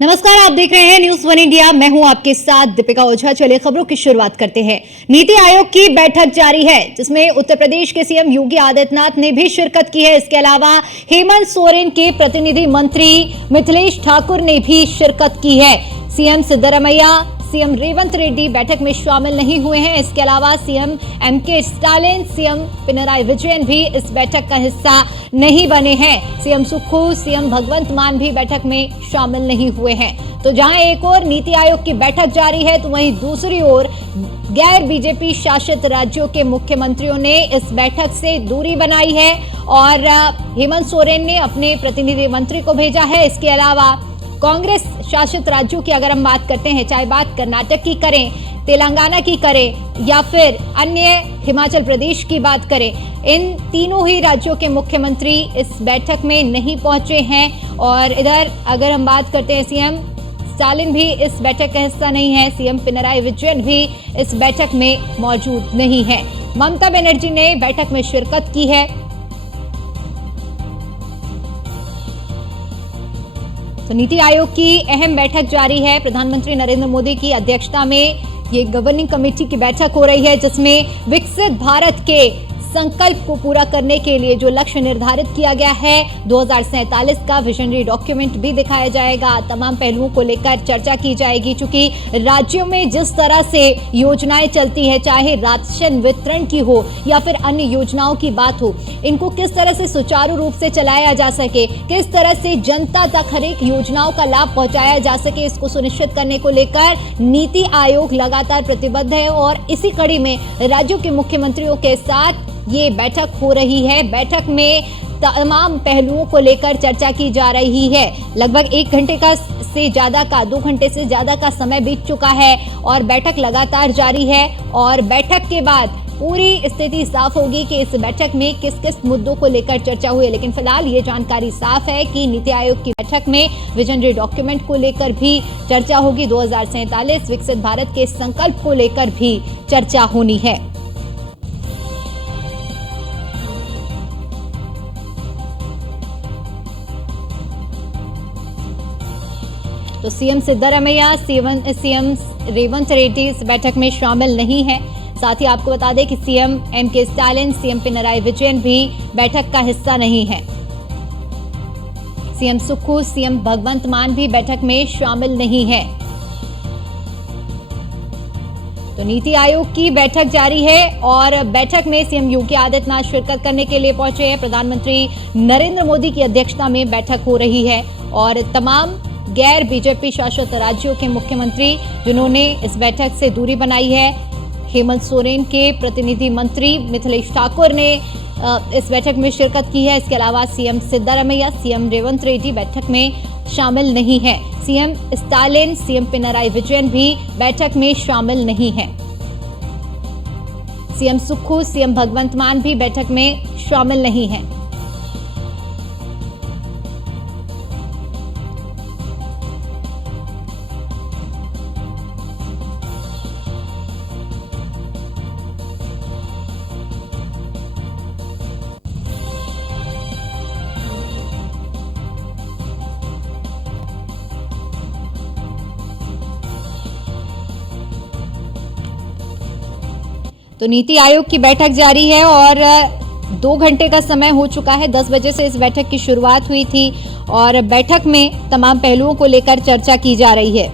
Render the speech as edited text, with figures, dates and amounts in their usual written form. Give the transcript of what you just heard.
नमस्कार, आप देख रहे हैं न्यूज़ वन इंडिया। मैं हूं आपके साथ दीपिका ओझा। चलिए खबरों की शुरुआत करते हैं। नीति आयोग की बैठक जारी है, जिसमें उत्तर प्रदेश के सीएम योगी आदित्यनाथ ने भी शिरकत की है। इसके अलावा हेमंत सोरेन के प्रतिनिधि मंत्री मिथिलेश ठाकुर ने भी शिरकत की है। सीएम सिद्धरामैया, सीएम रेवंत रेड्डी बैठक में शामिल नहीं हुए हैं। इसके अलावा सीएम एमके स्टालिन, सीएम पिनराई विजयन भी इस बैठक का हिस्सा नहीं बने हैं। सीएम सुक्खू, सीएम भगवंत मान भी बैठक में शामिल नहीं हुए हैं। तो जहां एक ओर नीति आयोग की बैठक जारी है, तो वहीं दूसरी ओर गैर बीजेपी शासित राज्यों के मुख्यमंत्रियों ने इस बैठक से दूरी बनाई है और हेमंत सोरेन ने अपने प्रतिनिधि मंत्री को भेजा है। इसके अलावा कांग्रेस शासित राज्यों की अगर हम बात करते हैं, चाहे बात कर्नाटक की करें, तेलंगाना की करें या फिर अन्य हिमाचल प्रदेश की बात करें, इन तीनों ही राज्यों के मुख्यमंत्री इस बैठक में नहीं पहुंचे हैं। और इधर अगर हम बात करते हैं, सीएम स्टालिन भी इस बैठक का हिस्सा नहीं है, सीएम पिनराई विजयन भी इस बैठक में मौजूद नहीं है। ममता बनर्जी ने बैठक में शिरकत की है। तो नीति आयोग की अहम बैठक जारी है। प्रधानमंत्री नरेंद्र मोदी की अध्यक्षता में ये गवर्निंग कमेटी की बैठक हो रही है, जिसमें विकसित भारत के संकल्प को पूरा करने के लिए जो लक्ष्य निर्धारित किया गया है 2047 का विजनरी डॉक्यूमेंट भी दिखाया जाएगा। तमाम पहलुओं को लेकर चर्चा की जाएगी। चूंकि राज्यों में जिस तरह से योजनाएं चलती है, चाहे राशन वितरण की हो या फिर अन्य योजनाओं की बात हो, इनको किस तरह से सुचारू रूप से चलाया जा सके, किस तरह से जनता तक हर एक योजनाओं का लाभ पहुंचाया जा सके, इसको सुनिश्चित करने को लेकर नीति आयोग लगातार प्रतिबद्ध है। और इसी कड़ी में राज्यों के मुख्यमंत्रियों के साथ ये बैठक हो रही है। बैठक में तमाम पहलुओं को लेकर चर्चा की जा रही है। लगभग 1 घंटे से ज्यादा का 2 घंटे से ज्यादा का समय बीत चुका है और बैठक लगातार जारी है। और बैठक के बाद पूरी स्थिति साफ होगी कि इस बैठक में किस किस मुद्दों को लेकर चर्चा हुई है। लेकिन फिलहाल ये जानकारी साफ है कि नीति आयोग की बैठक में विजनरी डॉक्यूमेंट को लेकर भी चर्चा होगी। 2047 विकसित भारत के संकल्प को लेकर भी चर्चा होनी है। तो सीएम सिद्धरामैया, सीएम रेवंत रेड्डी इस बैठक में शामिल नहीं है। साथ ही आपको बता दें कि सीएम एमके स्टालिन, सीएम पिनराई विजयन भी बैठक का हिस्सा नहीं है। सीएम सुक्खू, सीएम भगवंत मान भी बैठक में शामिल नहीं है। तो नीति आयोग की बैठक जारी है और बैठक में सीएम योगी आदित्यनाथ शिरकत करने के लिए पहुंचे हैं। प्रधानमंत्री नरेंद्र मोदी की अध्यक्षता में बैठक हो रही है और तमाम गैर बीजेपी शासित राज्यों के मुख्यमंत्री जिन्होंने इस बैठक से दूरी बनाई है, हेमंत सोरेन के प्रतिनिधि मंत्री मिथिलेश ठाकुर ने इस बैठक में शिरकत की है। इसके अलावा सीएम सिद्धरामैया, सीएम रेवंत रेड्डी बैठक में शामिल नहीं है। CM Stalin, CM Pinarayi Vijayan भी बैठक में शामिल नहीं है। सीएम सुक्खू, सीएम भगवंत मान भी बैठक में शामिल नहीं है। तो नीति आयोग की बैठक जारी है और 2 घंटे का समय हो चुका है। 10 बजे से इस बैठक की शुरुआत हुई थी और बैठक में तमाम पहलुओं को लेकर चर्चा की जा रही है।